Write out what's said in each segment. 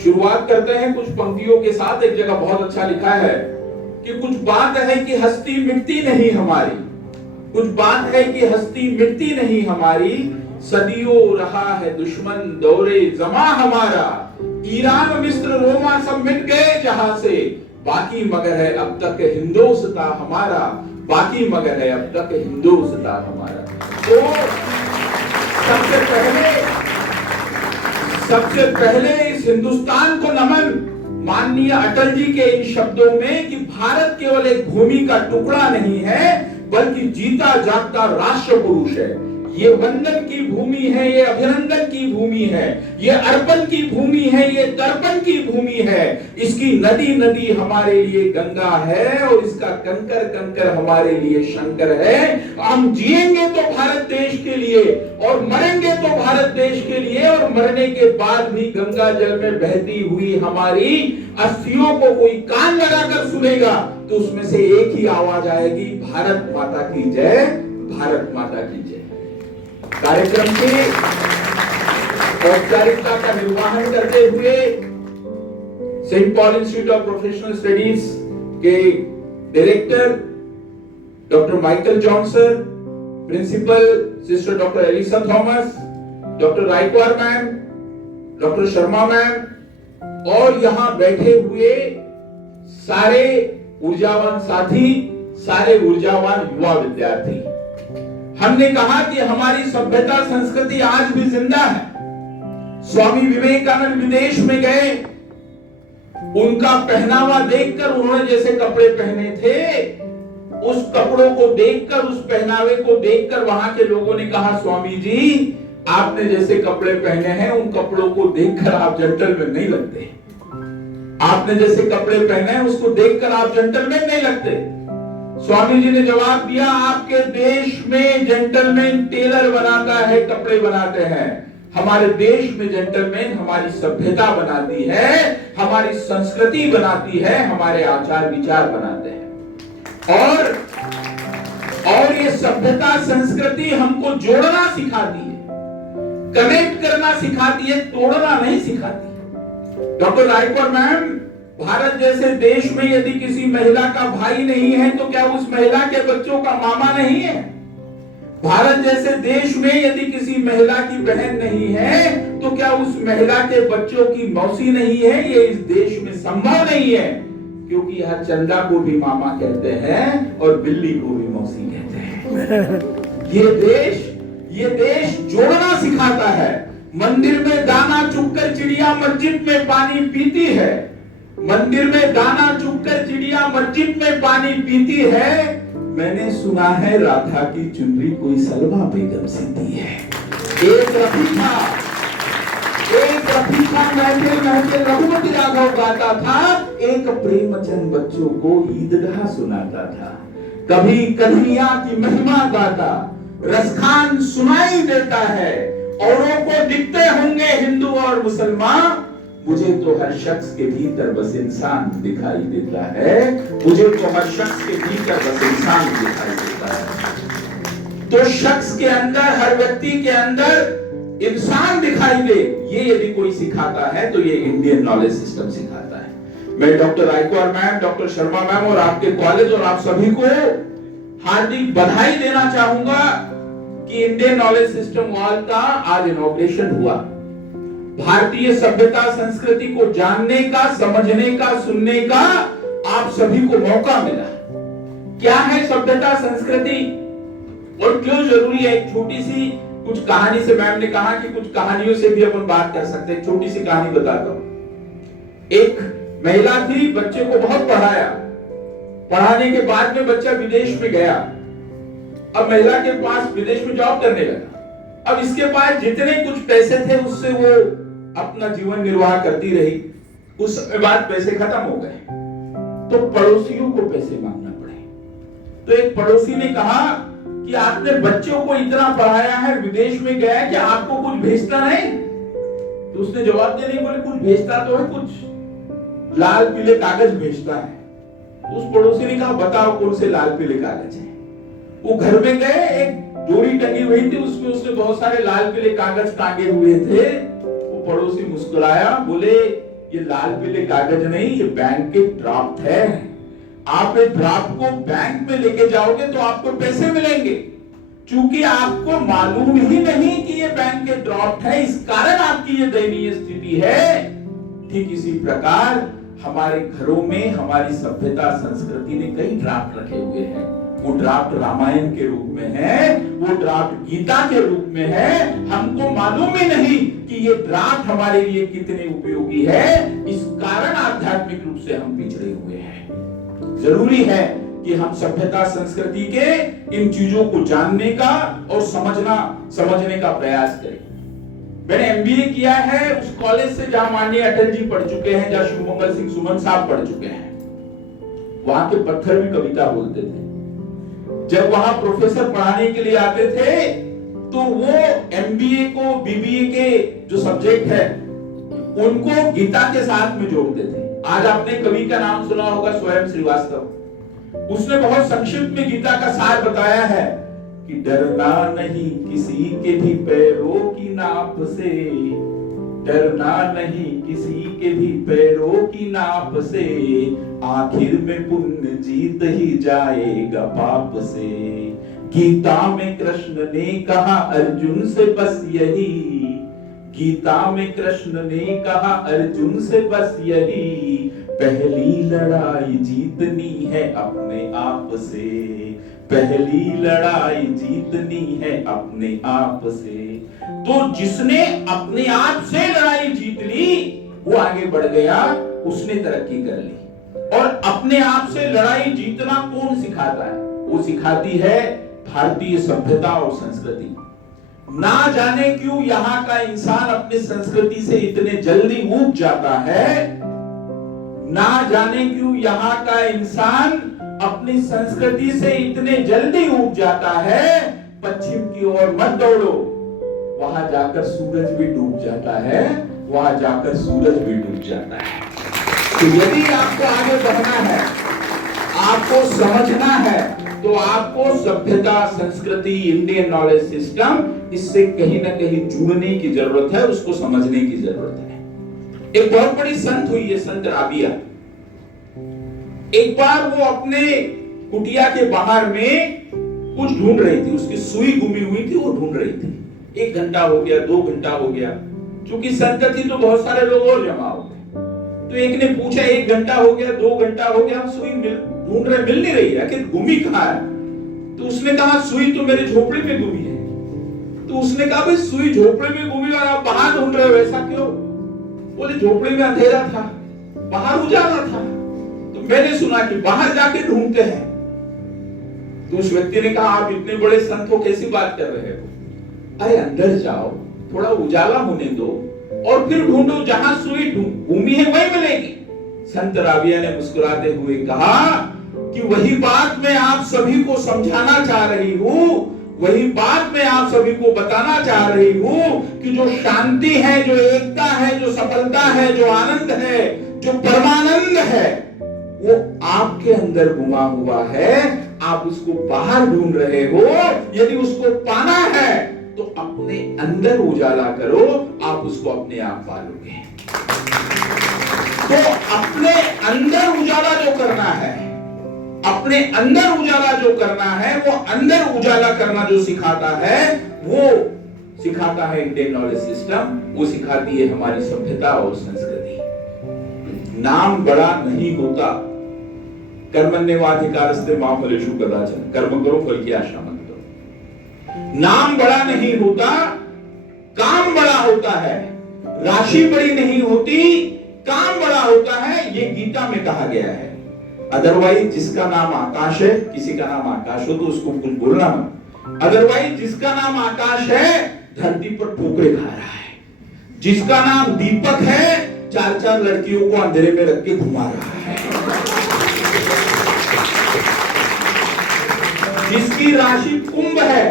शुरुआत करते हैं कुछ पंक्तियों के साथ। एक जगह बहुत अच्छा लिखा है कि कुछ बात है कि हस्ती मिटती नहीं हमारी, कुछ बात है कि हस्ती मिटती नहीं हमारी, सदियों रहा है दुश्मन दौरे जमा हमारा। ईरान मिस्र रोमा सब मिट गए जहां से, बाकी मगर है अब तक हिंदोस्तां हमारा, बाकी मगर है अब तक हिंदोस्तां हमारा। तो सबसे पहले इस हिंदुस्तान को नमन माननीय अटल जी के इन शब्दों में कि भारत केवल एक भूमि का टुकड़ा नहीं है बल्कि जीता जागता राष्ट्र पुरुष है। ये वंदन की भूमि है, ये अभिनंदन की भूमि है, ये अर्पण की भूमि है, ये तर्पण की भूमि है। इसकी नदी नदी हमारे लिए गंगा है और इसका कंकर कंकर हमारे लिए शंकर है। हम जिएंगे तो भारत देश के लिए और मरेंगे तो भारत देश के लिए, और मरने के बाद भी गंगा जल में बहती हुई हमारी अस्थियों को कोई कान लगाकर सुनेगा तो उसमें से एक ही आवाज आएगी, भारत माता की जय, भारत माता की जय। कार्यक्रम की औपचारिकता का निर्वहन करते हुए saint Paul institute of professional studies के director doctor Michael Johnson, principal sister doctor Elisa Thomas, doctor Raikwar ma'am, doctor Sharma ma'am और यहां बैठे हुए सारे ऊर्जावान साथी, सारे ऊर्जावान युवा विद्यार्थी। हमने कहा कि हमारी सभ्यता संस्कृति आज भी जिंदा है। स्वामी विवेकानंद विदेश में गए, उनका पहनावा देखकर, उन्होंने जैसे कपड़े पहने थे, उस कपड़ों को देखकर, उस पहनावे को देखकर वहां के लोगों ने कहा, स्वामी जी आपने जैसे कपड़े पहने हैं उन कपड़ों को देखकर आप जेंटलमैन नहीं लगते। आपने जैसे कपड़े पहने हैं उसको देखकर आप जेंटलमैन नहीं लगते। स्वामी जी ने जवाब दिया, आपके देश में जेंटलमैन टेलर बनाता है, कपड़े बनाते हैं। हमारे देश में जेंटलमैन हमारी सभ्यता बनाती है, हमारी संस्कृति बनाती है, हमारे आचार विचार बनाते हैं। और ये सभ्यता संस्कृति हमको जोड़ना सिखाती है, कनेक्ट करना सिखाती है, तोड़ना नहीं सिखाती। डॉक्टर रायकवार मैम, भारत जैसे देश में यदि किसी महिला का भाई नहीं है तो क्या उस महिला के बच्चों का मामा नहीं है? भारत जैसे देश में यदि किसी महिला की बहन नहीं है तो क्या उस महिला के बच्चों की मौसी नहीं है? ये इस देश में संभव नहीं है, क्योंकि हर चंदा को भी मामा कहते हैं और बिल्ली को भी मौसी कहते हैं। ये देश जोड़ना सिखाता है। मंदिर में दाना चुगकर चिड़िया मस्जिद में पानी पीती है, मंदिर में दाना चुगकर चिड़िया मस्जिद में पानी पीती है। मैंने सुना है राधा की चुनरी कोई सलमा बेगम सीती है। एक रफीका महफिल रघुपति राघव गाता था, एक प्रेमचंद बच्चों को ईदगाह सुनाता था। कभी कन्हैया की महिमा गाता, रसखान सुनाई देता है। औरों को दिखते होंगे हिंदू और मुसलमान, मुझे तो हर शख्स के भीतर बस इंसान दिखाई देता है, मुझे तो हर शख्स के भीतर बस इंसान दिखाई देता है। तो शख्स के अंदर, हर व्यक्ति के अंदर इंसान दिखाई दे, ये यदि कोई सिखाता है तो ये इंडियन नॉलेज सिस्टम सिखाता है। मैं doctor Raikwar ma'am, doctor Sharma ma'am और आपके कॉलेज और आप सभी को हार्दिक बधाई देना चाहूंगा कि इंडियन नॉलेज सिस्टम वॉल का आज इनॉग्रेशन हुआ। भारतीय सभ्यता संस्कृति को जानने का, समझने का, सुनने का आप सभी को मौका मिला। क्या है सभ्यता संस्कृति और क्यों जरूरी है? एक छोटी सी कुछ कहानी से, मैम ने कहा कि कुछ कहानियों से भी अपन बात कर सकते हैं। छोटी सी कहानी बताता हूं। एक महिला थी, बच्चे को बहुत पढ़ाया, पढ़ाने के बाद में बच्चा विदेश में गया। अब महिला के पास विदेश में जॉब करने लगा। अब इसके पास जितने कुछ पैसे थे उससे वो अपना जीवन निर्वाह करती रही। उस समय बाद पैसे खत्म हो गए तो पड़ोसियों को पैसे मांगना पड़े। तो एक पड़ोसी ने कहा कि आपने बच्चों को इतना पढ़ाया है, विदेश में गया है, कि आपको कुछ भेजता नहीं? तो उसने जवाब दिया, नहीं, बोले कुछ भेजता तो है, कुछ लाल पीले कागज भेजता है। तो उस पड़ोसी ने कहा, बताओ कौन से लाल पीले कागज है? वो घर में गए, एक डोरी टंगी हुई थी, उसमें उसने बहुत सारे लाल पीले कागज टांगे हुए थे। वो पड़ोसी मुस्कुराया, बोले ये लाल पीले कागज नहीं, ये बैंक के ड्राफ्ट है। आप इस ड्राफ्ट को बैंक में लेके जाओगे तो आपको पैसे मिलेंगे। चूंकि आपको मालूम ही नहीं कि ये बैंक के ड्राफ्ट है, इस कारण आपकी ये दयनीय स्थिति है। ठीक इसी प्रकार हमारे घरों में हमारी सभ्यता संस्कृति ने कई ड्राफ्ट रखे हुए हैं। वो ड्राफ्ट रामायण के रूप में है, वो ड्राफ्ट गीता के रूप में है। हमको मालूम ही नहीं कि ये ड्राफ्ट हमारे लिए कितने उपयोगी है। इस कारण आध्यात्मिक रूप से हम पिछड़े हुए हैं। जरूरी है कि हम सभ्यता संस्कृति के इन चीजों को जानने का और समझने का प्रयास करें। मैंने एमबीए किया है उस कॉलेज से जहां माननीय अटल जी पढ़ चुके हैं, जहां शिवमंगल सिंह सुमन साहब पढ़ चुके हैं। वहां के पत्थर भी कविता बोलते थे। जब वहां प्रोफेसर पढ़ाने के लिए आते थे तो वो एमबीए को बीबीए के जो सब्जेक्ट है उनको गीता के साथ में जोड़ते थे। आज आपने कवि का नाम सुना होगा, स्वयं श्रीवास्तव। उसने बहुत संक्षिप्त में गीता का सार बताया है कि डरना नहीं किसी के भी पैरों की नाप से, डरना नहीं किसी के भी पैरों की नाप से, आखिर में पुण्य जीत ही जाएगा पाप से। गीता में कृष्ण ने कहा अर्जुन से बस यही, गीता में कृष्ण ने कहा अर्जुन से बस यही, पहली लड़ाई जीतनी है अपने आप से, पहली लड़ाई जीतनी है अपने आप से। तो जिसने अपने आप से लड़ाई जीत ली वो आगे बढ़ गया, उसने तरक्की कर ली। और अपने आप से लड़ाई जीतना कौन सिखाता है? वो सिखाती है भारतीय सभ्यता और संस्कृति। ना जाने क्यों यहाँ का इंसान अपनी संस्कृति से इतने जल्दी ऊब जाता है, ना जाने क्यों यहाँ का इंसान अपनी संस्कृति से इतने जल्दी ऊब जाता है। पश्चिम की ओर मत दौड़ो, वहां जाकर सूरज भी डूब जाता है, वहां जाकर सूरज भी डूब जाता है। तो यदि आपको आगे बढ़ना है, आपको समझना है, तो आपको सभ्यता संस्कृति इंडियन नॉलेज सिस्टम इससे कहीं ना कहीं जुड़ने की जरूरत है, उसको समझने की जरूरत है। एक बहुत बड़ी संत हुई है, संत राबिया। एक बार वो अपने कुटिया के बाहर में कुछ ढूंढ रही थी, उसकी सुई गुमी हुई थी, वो ढूंढ रही थी। 1 घंटा हो गया, 2 घंटा हो गया, क्योंकि संत थी तो बहुत सारे लोग और जमा हो गए। तो एक ने पूछा 1 घंटा हो गया, 2 घंटा हो गया, हम सुई ढूंढ रहे, मिल नहीं रही है, आखिर गुमी कहाँ है? तो उसने कहा सुई तो मेरे झोपड़ी में गुमी है। तो उसने कहा भाई सुई झोपड़ी में गुमी और आप बाहर ढूंढ रहे हो, ऐसा क्यों? बोले झोपड़ी में अंधेरा था, बाहर उजाला था, तो मैंने सुना कि बाहर जाके ढूंढते हैं। तो उस व्यक्ति ने कहा आप इतने बड़े संत हो, कैसी बात कर रहे हो? अरे अंदर जाओ, थोड़ा उजाला होने दो और फिर ढूंढो, जहां सुई घूमी है वही मिलेगी। संत राबिया ने मुस्कुराते हुए कहा कि वही बात मैं आप सभी को समझाना चाह रही हूं, वही बात मैं आप सभी को बताना चाह रही हूं कि जो शांति है, जो एकता है, जो सफलता है, जो आनंद है, जो परमानंद है, वो आपके अंदर गुमा हुआ है। आप उसको बाहर ढूंढ रहे हो। यदि उसको पाना है तो अपने अंदर उजाला करो, आप उसको अपने आप पालोगे। तो अपने अंदर उजाला जो करना है, अपने अंदर उजाला जो करना है, वो अंदर उजाला करना जो सिखाता है, वो सिखाता है इंडियन नॉलेज सिस्टम, वो सिखाती है हमारी सभ्यता और संस्कृति। नाम बड़ा नहीं होता, कर्मण्येवाधिकारस्ते मा फलेषु कदाचन, कर्म करो फल की आशा मत करो। नाम बड़ा नहीं होता, काम बड़ा होता है। राशि बड़ी नहीं होती, काम बड़ा होता है, ये गीता में कहा गया है। अदरवाइज जिसका नाम आकाश है, किसी का नाम आकाश हो तो उसको कुछ बोलना मत। अदरवाइज जिसका नाम आकाश है धरती पर ठोकरे खा रहा है। जिसका नाम दीपक है 4-4 लड़कियों को अंधेरे में रख के घुमा रहा है। जिसकी राशि कुंभ है,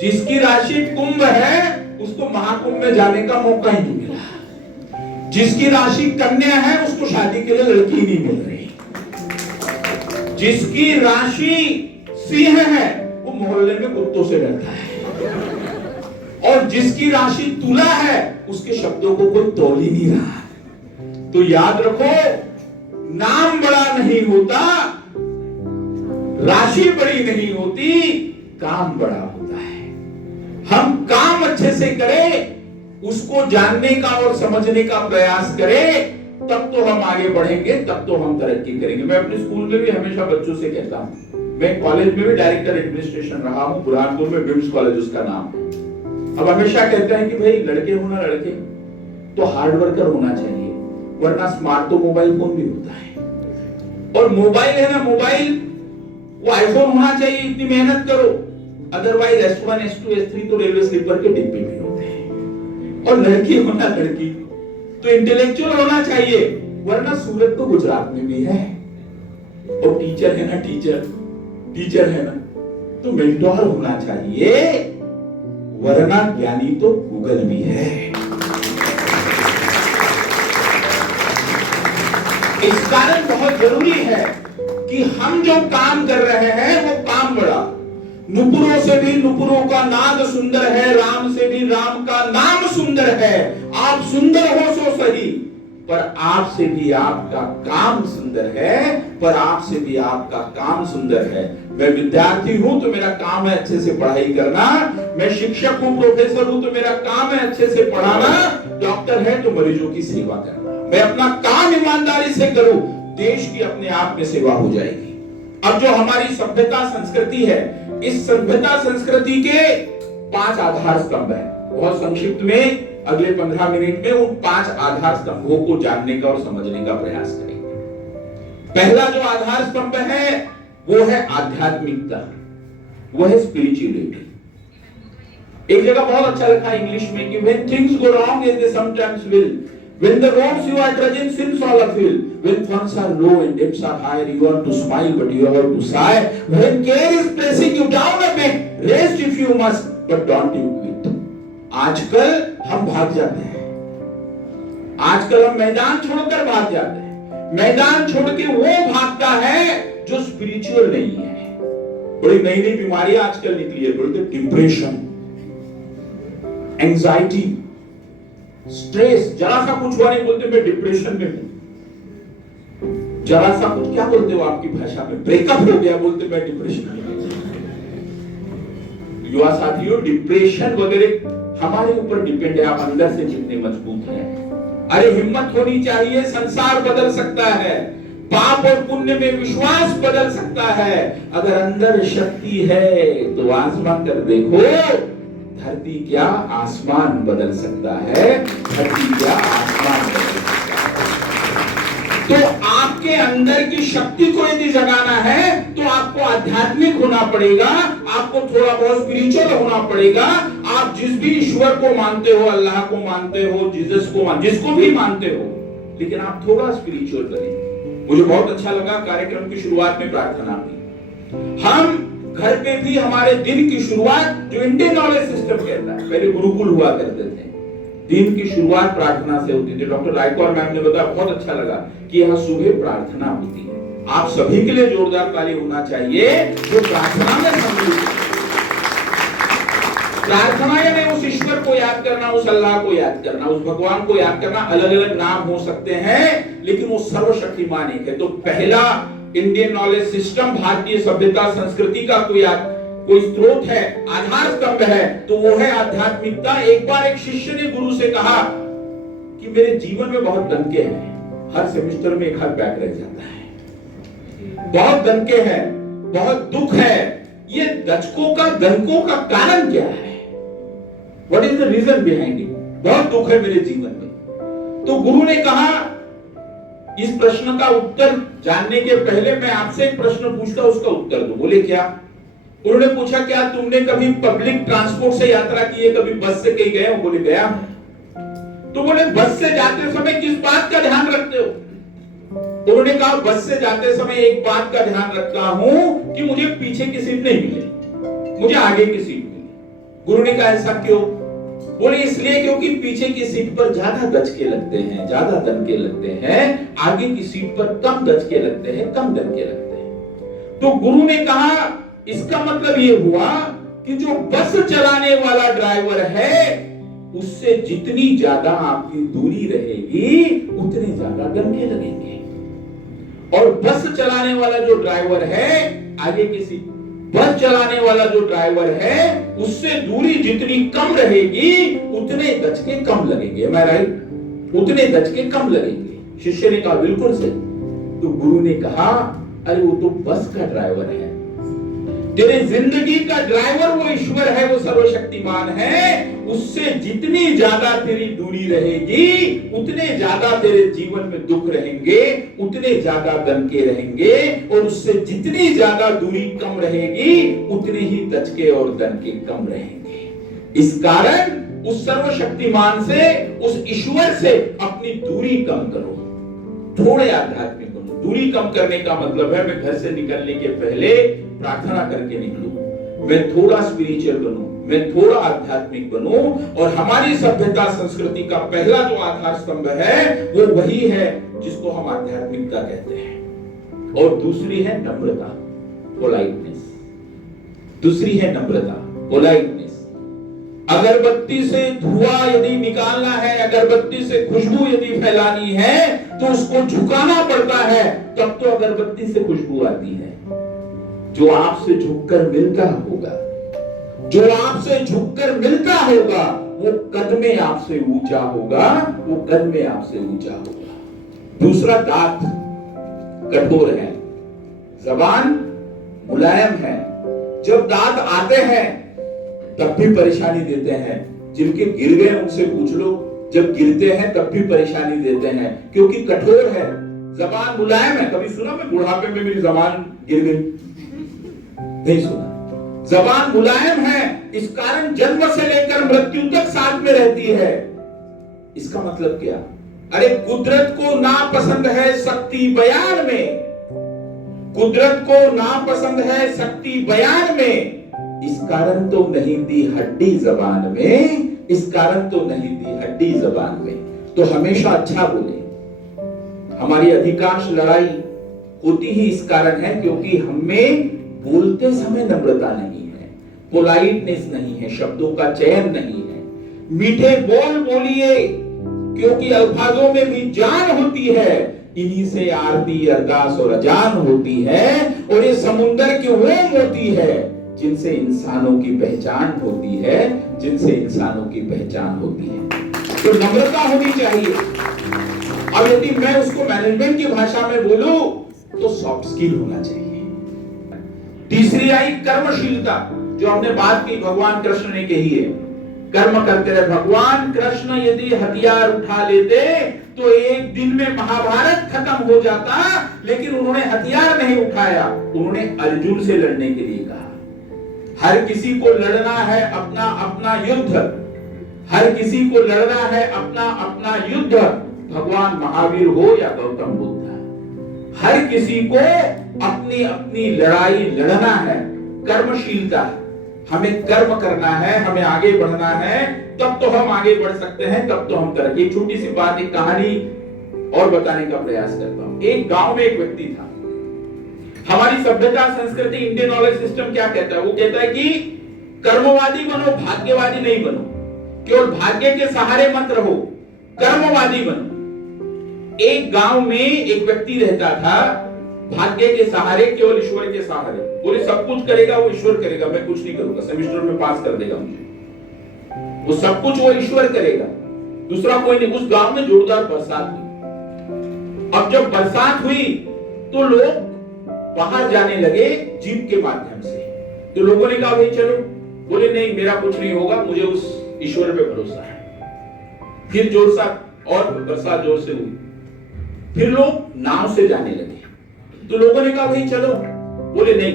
जिसकी राशि कुंभ है, उसको महाकुंभ में जाने का मौका ही नहीं मिला। जिसकी राशि कन्या है, उसको शादी के लिए लड़की नहीं मिल रही। जिसकी राशि सिंह है, वो मोहल्ले में कुत्तों से डरता है। और जिसकी राशि तुला है, उसके शब्दों को कोई तोल ही नहीं रहा। तो याद रखो, नाम बड़ा नहीं होता, राशि बड़ी नहीं होती, काम बड़ा होता है। हम काम अच्छे से करें, उसको जानने का और समझने का प्रयास करें, तब तो हम आगे बढ़ेंगे, तब तो हम तरक्की करेंगे। मैं अपने स्कूल में भी हमेशा बच्चों से कहता हूं, मैं कॉलेज में भी डायरेक्टर एडमिनिस्ट्रेशन रहा हूं, बुरहानपुर में विम्स कॉलेज उसका नाम है। अब हमेशा कहते हैं कि भाई लड़के होना लड़के तो हार्ड वर्कर होना चाहिए, वरना स्मार्ट तो मोबाइल फोन भी होता है। और मोबाइल है ना, मोबाइल वो आईफोन होना चाहिए, इतनी मेहनत करो, अदरवाइज S1 S2 S3 तो रेलवे स्लीपर के डिब्बे में होते हैं। और लड़की होना लड़की तो इंटेलेक्चुअल होना चाहिए, वरना सूरत तो गुजरात में भी है। और टीचर है ना, टीचर है ना तो मेंटोर होना चाहिए, वरना ज्ञानी तो गूगल भी है। इस कारण बहुत जरूरी है कि हम जो काम कर रहे हैं वो काम बड़ा। नुपुरों से भी नुपुरों का नाद सुंदर है, राम से भी राम का नाम सुंदर है। आप सुंदर हो सो सही, पर आपसे भी आपका काम सुंदर है, पर आपसे भी आपका काम सुंदर है। मैं विद्यार्थी हूं तो मेरा काम है अच्छे से पढ़ाई करना, मैं शिक्षक हूं, प्रोफेसर हूं तो मेरा काम है अच्छे से पढ़ाना, डॉक्टर है तो मरीजों की सेवा करना। मैं अपना काम ईमानदारी से करूं, देश की अपने आप में सेवा हो जाएगी। अब जो हमारी सभ्यता संस्कृति है, इस सभ्यता संस्कृति के 5 आधार स्तंभ है। बहुत संक्षिप्त में अगले 15 मिनट में उन 5 आधार स्तंभों को जानने का और समझने का प्रयास करेंगे। पहला जो आधार स्तंभ है वो है आध्यात्मिकता, वो है स्पिरिचुअलिटी। एक जगह बहुत अच्छा लिखा है इंग्लिश में कि when things go wrong as they sometimes will, when the roads you are trudging seems all uphill, when funds are low and debts are high, you want to smile but you have to sigh, when care is pressing you down a bit, rest if you must but don't you quit। आजकल हम भाग जाते हैं, आजकल हम मैदान छोड़कर भाग जाते हैं। मैदान छोड़ के वो भागता है जो स्पिरिचुअल नहीं है। बड़ी नई नई बीमारियां आजकल निकली है, बोलते डिप्रेशन, एंजाइटी, स्ट्रेस। जरा सा कुछ हुआ नहीं बोलते मैं डिप्रेशन में हूं, जरा सा कुछ क्या बोलते हो आपकी भाषा में, ब्रेकअप हो गया बोलते मैं डिप्रेशन में। युवा साथियों, डिप्रेशन वगैरह हमारे ऊपर डिपेंड है, आप अंदर से कितने मजबूत हैं। अरे हिम्मत होनी चाहिए, संसार बदल सकता है, पाप और पुण्य में विश्वास बदल सकता है। अगर अंदर शक्ति है तो आजमा कर देखो, धरती क्या आसमान बदल सकता है, धरती क्या आसमान बदल सकता है। तो आपके अंदर की शक्ति को यदि जगाना है तो आपको आध्यात्मिक होना पड़ेगा, आपको थोड़ा बहुत स्पिरिचुअल होना पड़ेगा। आप जिस भी ईश्वर को मानते हो, अल्लाह को मानते हो, जीसस को जिसको भी मानते हो, लेकिन आप थोड़ा स्पिरिचुअल बनिए। मुझे बहुत अच्छा लगा कार्यक्रम की शुरुआत में प्रार्थना की। हम घर पे भी हमारे दिन की शुरुआत, जो इंडियन नॉलेज सिस्टम कहता है, पहले गुरुकुल हुआ करते थे, दिन की शुरुआत प्रार्थना से होती थी। डॉक्टर रायकौर मैम ने बताया, बहुत अच्छा लगा कि यहाँ सुबह प्रार्थना होती है। आप सभी के लिए जोरदार ताली होना चाहिए जो प्रार्थना में सम्मिलित है। प्रार्थना यानी उस ईश्वर को याद करना, उस अल्लाह को याद करना, उस भगवान को याद करना। अलग अलग नाम हो सकते हैं, लेकिन वो सर्वशक्तिमान एक है। तो पहला इंडियन नॉलेज सिस्टम, भारतीय सभ्यता संस्कृति का कोई स्रोत है, आधार स्तंभ है, तो वो है आध्यात्मिकता। एक बार एक शिष्य ने गुरु से कहा कि मेरे जीवन में बहुत दंगे हैं, हर सेमेस्टर में एक हाथ बैक रह जाता है, बहुत दंगे हैं, बहुत दुख है। ये दंकों का कारण क्या है? What is the reason behind it? बहुत दुख है मेरे जीवन में। तो गुरु ने कहा, इस प्रश्न का उत्तर जानने के पहले मैं आपसे एक प्रश्न पूछता, उसका उत्तर दो। बोले क्या? उन्होंने पूछा, क्या तुमने कभी पब्लिक ट्रांसपोर्ट से यात्रा की है, कभी बस से कहीं गए हो? बोले गया। तो बोले बस से जाते समय किस बात का ध्यान रखते हो? उन्होंने कहा, बस से जाते समय एक बात का ध्यान रखता हूं कि मुझे पीछे की सीट नहीं मिले, मुझे आगे की सीट मिले। गुरु ने कहा, ऐसा क्यों? बोले इसलिए क्योंकि पीछे की सीट पर ज्यादा दचके लगते हैं, ज्यादा दनके लगते हैं, आगे की सीट पर कम दचके लगते हैं, कम दनके लगते हैं। तो गुरु ने कहा, इसका मतलब ये हुआ कि जो बस चलाने वाला ड्राइवर है उससे जितनी ज्यादा आपकी दूरी रहेगी उतने ज्यादा डंके लगेंगे। और बस चलाने वाला जो ड्राइवर है, आगे किसी बस चलाने वाला जो ड्राइवर है, उससे दूरी जितनी कम रहेगी उतने दचके कम लगेंगे। मैं राइट? उतने दचके कम लगेंगे। शिष्य ने कहा बिल्कुल सही। तो गुरु ने कहा अरे वो तो बस का ड्राइवर है, तेरे जिंदगी का ड्राइवर वो ईश्वर है, वो सर्वशक्तिमान है। उससे जितनी ज्यादा तेरी दूरी रहेगी उतने ज्यादा तेरे जीवन में दुख रहेंगे, उतने ज्यादा दंके रहेंगे। और उससे जितनी ज्यादा दूरी कम रहेगी उतने ही दचके और दंके कम रहेंगे। इस कारण उस सर्वशक्तिमान से, उस ईश्वर से अपनी दूरी कम करो, थोड़े आध्यात्मिक बनो। दूरी कम करने का मतलब है मैं घर से निकलने के पहले प्रार्थना करके निकलूं, मैं थोड़ा स्पिरिचुअल बनूं, मैं थोड़ा आध्यात्मिक बनूं। और हमारी सभ्यता संस्कृति का पहला जो आधार स्तंभ है वो वही है जिसको हम आध्यात्मिकता कहते हैं। और दूसरी है नम्रता, पोलाइटनेस। दूसरी है नम्रता, पोलाइटनेस। अगरबत्ती से धुआं यदि निकालना है, अगरबत्ती से खुशबू यदि फैलानी है तो उसको झुकाना पड़ता है, तब तो अगरबत्ती से खुशबू आती है। जो आपसे झुककर मिलता होगा, जो आपसे झुककर मिलता होगा, वो कद में आपसे ऊंचा होगा, वो कद में आपसे ऊंचा होगा। दूसरा, दांत कठोर है, जबान मुलायम है। जब दांत आते हैं तब भी परेशानी देते हैं। जिनके गिर गए उनसे पूछ लो, जब गिरते हैं तब भी परेशानी देते हैं, क्योंकि कठोर है, जबान मुलायम है। कभी सुना मैं बुढ़ापे में मेरी जबान गिर गई? नहीं सुना। जबान मुलायम है, इस कारण जन्म से लेकर मृत्यु तक साथ में रहती है। इसका मतलब क्या? अरे कुदरत को नापसंद है शक्ति बयान में, कुदरत को नापसंद है शक्ति बयान में। इस कारण तो नहीं दी हड्डी जबान में, इस कारण तो नहीं दी हड्डी जबान में। तो हमेशा अच्छा बोले। हमारी अधिकांश लड़ाई होती ही इस कारण है क्योंकि हमें बोलते समय नम्रता नहीं है, पोलाइटनेस नहीं है, शब्दों का चयन नहीं है। मीठे बोल बोलिए, क्योंकि अल्फाजों में भी जान होती है। इन्हीं से आरती, अरदास और अजान होती है। और ये समुंदर की वो मोती है जिनसे इंसानों की पहचान होती है, जिनसे इंसानों की पहचान होती है। तो नम्रता होनी चाहिए। अब यदि मैं उसको मैनेजमेंट की भाषा में बोलूं तो सॉफ्ट स्किल होना चाहिए। तीसरी आई कर्मशीलता, जो हमने बात की भगवान कृष्ण ने कही है, कर्म करते रहे। भगवान कृष्ण यदि हथियार उठा लेते तो एक दिन में महाभारत खत्म हो जाता, लेकिन उन्होंने हथियार नहीं उठाया, उन्होंने अर्जुन से लड़ने के लिए कहा। हर किसी को लड़ना है अपना अपना युद्ध, हर किसी को लड़ना है अपना अपना युद्ध, भगवान महावीर हो या गौतम बुद्ध, हर किसी को अपनी अपनी लड़ाई लड़ना है। कर्मशीलता, हमें कर्म करना है, हमें आगे बढ़ना है, तब तो हम आगे बढ़ सकते हैं, तब तो हम करेंगे। एक छोटी सी बात, एक कहानी और बताने का प्रयास करता हूं। एक गांव में एक व्यक्ति था। हमारी सभ्यता संस्कृति, इंडियन नॉलेज सिस्टम क्या कहता है? वो कहता है कि कर्मवादी बनो, भाग्यवादी नहीं बनो, केवल भाग्य के सहारे मत रहो, कर्मवादी बनो। एक गांव में एक व्यक्ति रहता था, भाग्य के सहारे, केवल ईश्वर के सहारे। बोले सब कुछ करेगा वो ईश्वर करेगा, मैं कुछ नहीं करूंगा, सेमेस्टर में पास कर देगा मुझे, वो सब कुछ वो ईश्वर करेगा, दूसरा कोई नहीं। उस गांव में जोरदार बरसात हुई। अब जब बरसात हुई तो लोग बाहर जाने लगे जीप के माध्यम से। तो लोगों ने कहा भाई चलो, बोले नहीं मेरा कुछ नहीं होगा, मुझे उस ईश्वर पे भरोसा है। फिर जोर सा और बरसात जोर से हुई, फिर लोग नाव से जाने लगे। तो लोगों ने कहा भाई चलो, बोले नहीं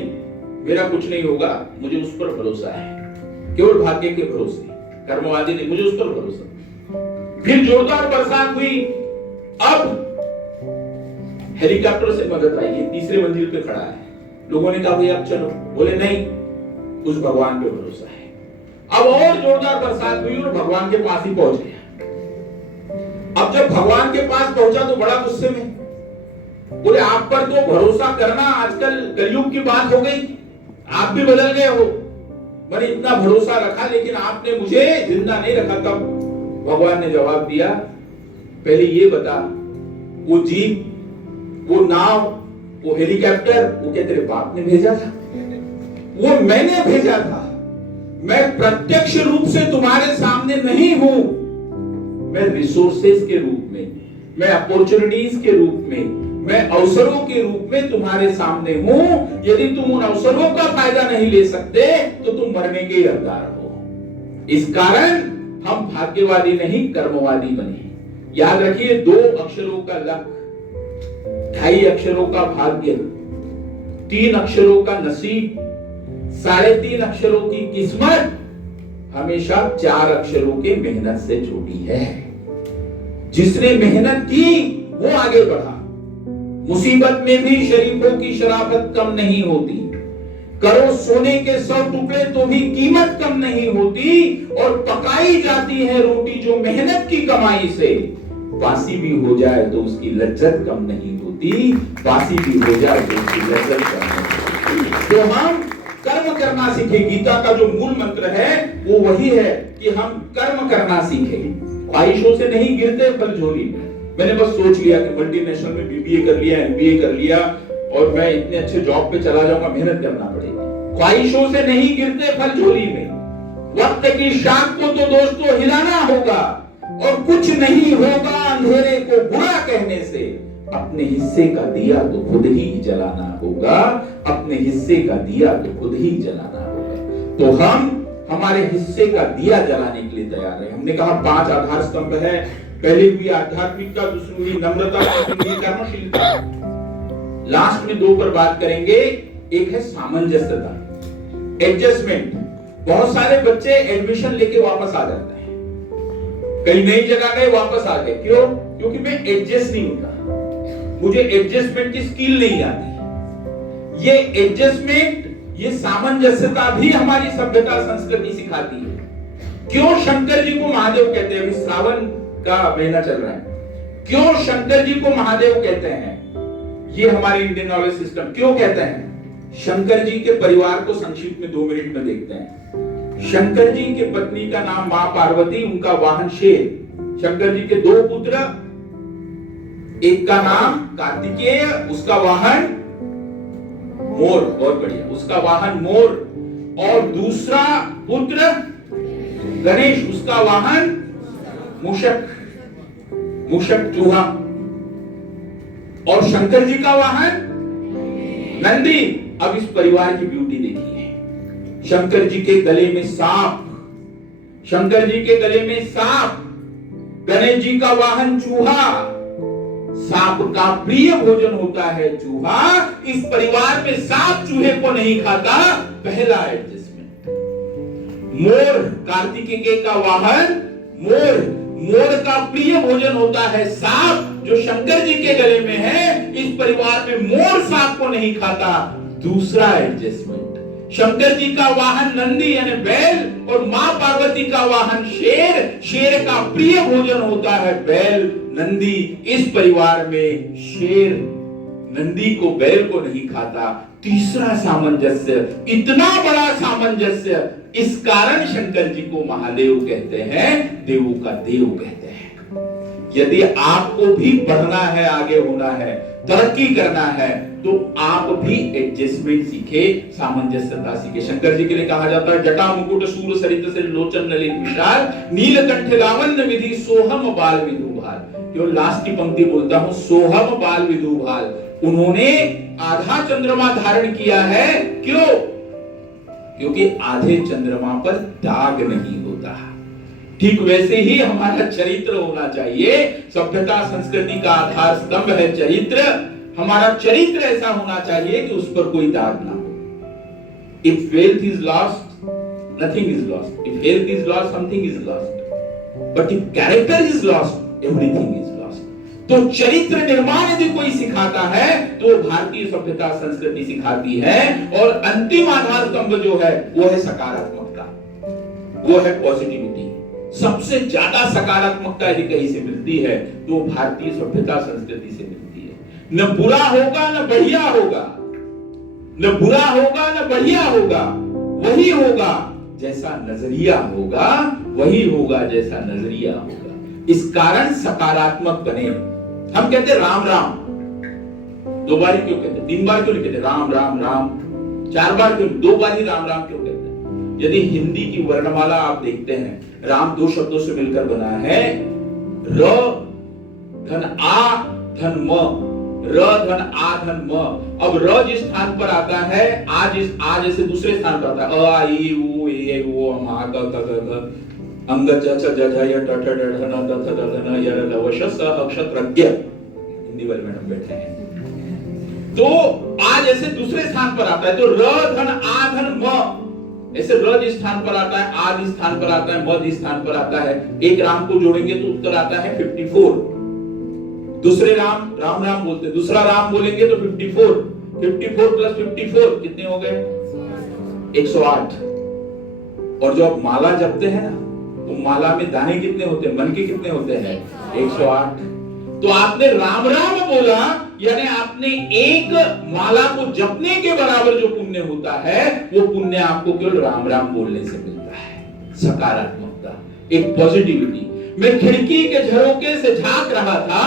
मेरा कुछ नहीं होगा, मुझे उस पर भरोसा है, केवल भाग्य के भरोसे, कर्मवादी नहीं, मुझे उस पर भरोसा। फिर जोरदार बरसात हुई। अब हेलीकॉप्टर से मदद आई है, तीसरे मंजिल पे खड़ा है। लोगों ने कहा भाई अब चलो, बोले नहीं उस भगवान पे भरोसा है। अब और जोरदार बरसात हुई और भगवान के पास ही पहुंच गया। अब जब भगवान के पास पहुंचा तो बड़ा गुस्से में, बोले आप पर तो भरोसा करना आजकल कलयुग की बात हो गई, आप भी बदल गए हो। मैंने इतना भरोसा रखा लेकिन आपने मुझे जिंदा नहीं रखा। तब भगवान ने जवाब दिया, पहले ये बता, वो जीप, वो नाव, वो हेलीकॉप्टर, वो क्या तेरे बाप ने भेजा था? वो मैंने भेजा था। मैं प्रत्यक्ष रूप से तुम्हारे सामने नहीं हूं, मैं रिसोर्सेस के रूप में, मैं अपॉर्चुनिटीज के रूप में, मैं अवसरों के रूप में तुम्हारे सामने हूं। यदि तुम उन अवसरों का फायदा नहीं ले सकते तो तुम मरने के हकदार हो। इस कारण हम भाग्यवादी नहीं कर्मवादी बने। याद रखिए, 2 अक्षरों का लक, 2.5 अक्षरों का भाग्य, 3 अक्षरों का नसीब, 3.5 अक्षरों की किस्मत हमेशा 4 अक्षरों के मेहनत से जुड़ी है। जिसने मेहनत की वो आगे बढ़ा। मुसीबत में भी शरीफों की शराफत कम नहीं होती। करो सोने के 100 टुकड़े तो भी कीमत कम नहीं होती। और पकाई जाती है रोटी जो मेहनत की कमाई से, बासी भी हो जाए तो उसकी लज्जत कम नहीं होती। बासी भी हो जाए तो उसकी लज्जत कम नहीं होती। तो हम कर्म करना सीखे। गीता का जो मूल मंत्र है वो वही है कि हम कर्म करना सीखें। ख्वाहिशों से नहीं गिरते फल झोली में। मैंने बस सोच लिया कि मल्टीनेशनल में बीबीए कर लिया, एमबीए कर लिया और मैं इतने अच्छे जॉब पे चला जाऊंगा, मेहनत करना पड़ेगी। ख्वाहिशों से नहीं गिरते फल झोली में। वक्त की शाख को तो दोस्तों हिलाना होगा और कुछ नहीं होगा अंधेरे को बुरा कहने से। अपने हिस्से का दिया तो खुद ही जलाना होगा। अपने हिस्से का दिया तो खुद ही जलाना होगा। तो हम हमारे हिस्से का दिया जलाने के लिए तैयार हैं। हमने कहा 5 आधार स्तंभ है। पहली हुई आध्यात्मिकता, दूसरी हुई नम्रता, तीसरी हुई कर्मशीलता। लास्ट में 2 पर बात करेंगे। एक है सामंजस्यता, एडजस्टमेंट। बहुत सारे बच्चे एडमिशन लेके वापस आ जाते हैं। कहीं नई जगह गए वापस आ गए, क्यों? क्योंकि मैं एडजस्ट नहीं होता, मुझे एडजस्टमेंट की स्किल नहीं आती। ये एडजस्टमेंट, ये सामंजस्यता भी हमारी सभ्यता संस्कृति सिखाती है। क्यों शंकर जी को महादेव कहते हैं? अभी श्रावण का महीना चल रहा है। क्यों शंकर जी को महादेव कहते हैं? ये हमारे इंडियन नॉलेज सिस्टम क्यों कहते हैं? शंकर जी के परिवार को संक्षिप्त में 2 मिनट में देखते हैं। शंकर जी के पत्नी का नाम मां पार्वती, उनका वाहन शेर। शंकर जी के 2 पुत्र, एक का नाम कार्तिकेय, उसका वाहन मोर, बहुत बढ़िया, उसका वाहन मोर। और दूसरा पुत्र गणेश, उसका वाहन मूषक, मूषक चूहा। और शंकर जी का वाहन नंदी। अब इस परिवार की ब्यूटी देखिए। शंकर जी के गले में सांप, शंकर जी के गले में सांप, गणेश जी का वाहन चूहा। सांप का प्रिय भोजन होता है चूहा। इस परिवार में सांप चूहे को नहीं खाता। पहला एडजस्टमेंट। मोर, कार्तिकेय का वाहन मोर, मोर का प्रिय भोजन होता है सांप, जो शंकर जी के गले में है। इस परिवार में मोर सांप को नहीं खाता। दूसरा एडजस्टमेंट, शंकर जी का वाहन नंदी यानी बैल और मां पार्वती का वाहन शेर। शेर का प्रिय भोजन होता है बैल, नंदी। इस परिवार में शेर नंदी को, बैल को नहीं खाता। तीसरा सामंजस्य, इतना बड़ा सामंजस्य, इस कारण शंकर जी को महादेव कहते हैं, देवों का देव कहते हैं। यदि आपको भी बढ़ना है, आगे होना है, तरक्की करना है, तो आप भी एडजस्टमेंट सीखे, सामंजस्यता सीखे। शंकर जी के लिए कहा जाता है, जटा मुकुट सूर सरित से लोचन नलिन विशाल, नीलकंठ लावण्य विधि सोहम बाल विधुभाल। केवल लास्ट की पंक्ति बोलता हूं, सोहम बाल विधुभाल। उन्होंने आधा चंद्रमा धारण किया है। क्यों? क्योंकि आधे चंद्रमा पर दाग नहीं होता। ठीक वैसे ही हमारा चरित्र होना चाहिए। सभ्यता संस्कृति का आधार स्तंभ है चरित्र। हमारा चरित्र ऐसा होना चाहिए कि उस पर कोई दाग ना हो। If wealth is lost, nothing is lost. If health is lost, something is lost. But if character is lost, everything is lost. तो चरित्र निर्माण यदि कोई सिखाता है तो भारतीय सभ्यता संस्कृति सिखाती है। और अंतिम आधार स्तंभ जो है वो है सकारात्मकता, वो है पॉजिटिविटी। सबसे ज्यादा सकारात्मकता यदि कहीं से मिलती है तो भारतीय सभ्यता संस्कृति से मिलती है। न बुरा होगा न बढ़िया होगा, न बुरा होगा न बढ़िया होगा, वही होगा जैसा नजरिया होगा वही होगा जैसा नजरिया होगा। इस कारण सकारात्मक बने। हम कहते राम राम, 2 बार ही क्यों कहते, 3 बार क्यों नहीं कहते राम राम राम, 4 बार क्यों, 2 बार ही राम राम क्यों कहते? यदि हिंदी की वर्णमाला आप देखते हैं, राम 2 शब्दों से मिलकर बना है, र धन आ धन म, र धन आ धन म। अब र जिस स्थान पर आता है, आ जैसे दूसरे स्थान पर आता है, अ आ ई उ ए ओ म आ क ख ग अंग च च ज झ य ट ठ ड ढ न द थ द ध न य र ल व श स अक्षत्रज्ञ। हिंदी वाले मैडम बैठे हैं, तो आ जैसे दूसरे स्थान पर आता है, तो र धन आ धन म, ऐसे र जिस स्थान पर आता है, आ जिस स्थान पर आता है, म जिस स्थान पर आता है, एक राम को जोड़ेंगे तो उत्तर आता है 54। दूसरे राम राम राम बोलते, दूसरा राम बोलेंगे तो 54, 54 प्लस 54 कितने हो गए? 108। और जो आप माला जपते हैं ना, तो माला में दाने कितने होते हैं, मन के कितने होते हैं? 108। तो आपने राम राम बोला, यानी आपने एक माला को जपने के बराबर जो पुण्य होता है, वो पुण्य आपको केवल राम राम बोलने से मिलता है। सकारात्मकता, एक पॉजिटिविटी। मैं खिड़की के झरोके से झांक रहा था,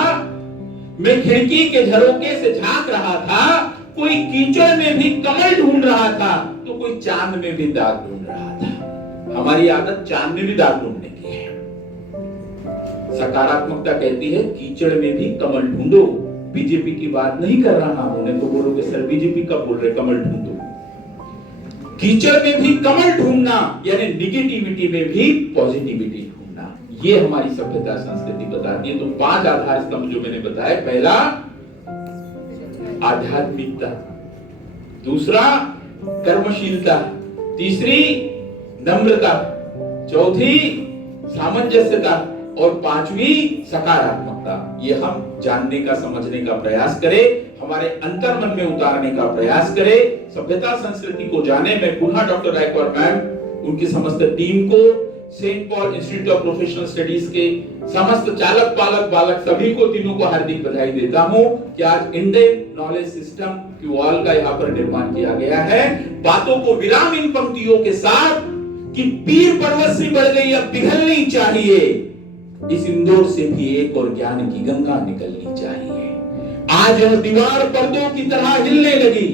मैं खिड़की के झरोके से झांक रहा था, कोई कीचड़ में भी कमल ढूंढ रहा था, तो कोई चांद में भी दाग ढूंढ रहा था। हमारी आदत चांद में भी दाग ढूंढने की है। सकारात्मकता कहती है कीचड़ में भी कमल ढूंढो। बीजेपी की बात नहीं कर रहा हूं, नहीं तो बोलोगे सर बीजेपी कब बोल रहे कमल ढूंढो। कीचड़ में भी कमल ढूंढना, यानी निगेटिविटी में भी पॉजिटिविटी ढूंढना, ये हमारी सभ्यता संस्कृति बताती है। तो 5 आधार स्तंभ जो मैंने बताया, पहला आध्यात्मिकता, दूसरा कर्मशीलता, तीसरी नम्रता, चौथी सामंजस्यता और 5वीं सकारात्मकता। ये हम जानने का, समझने का प्रयास करें, हमारे अंतर मन में उतारने का प्रयास करें, सभ्यता संस्कृति को जाने। मैं पुनः डॉक्टर रायकवार मैम, उनकी समस्त टीम को, Saint Paul institute of professional studies के समस्त चालक पालक बालक सभी को, तीनों को हार्दिक बधाई देता हूं कि आज इंडियन नॉलेज सिस्टम की वॉल का यहाँ पर निर्माण किया गया है। बातों को विराम इन पंक्तियों के साथ कि पीर पर्वत से बढ़ गई अब पिघलनी चाहिए, इस इंदौर से भी एक और ज्ञान की गंगा निकलनी चाहिए। आज यह दीवार पर्दों की तरह हिलने लगी,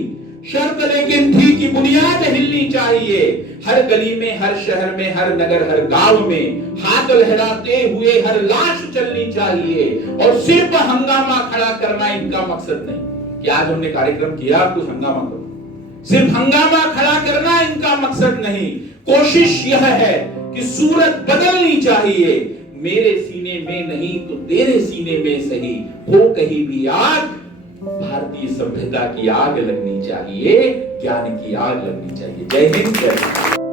शर्त लेकिन थी कि बुनियाद हिलनी चाहिए। हर गली में, हर शहर में, हर नगर, हर गांव में हाथ लहराते हुए हर लाश चलनी चाहिए। और सिर्फ हंगामा खड़ा करना इनका मकसद नहीं कि आज हमने कार्यक्रम किया कुछ हंगामा करो, सिर्फ हंगामा खड़ा करना इनका मकसद नहीं। कोशिश यह है कि सूरत बदलनी चाहिए। मेरे सीने में नहीं तो तेरे सीने में सही हो कहीं भी आग, भारतीय सभ्यता की आग लगनी चाहिए, ज्ञान की आग लगनी चाहिए। जय हिंद, जय भारत।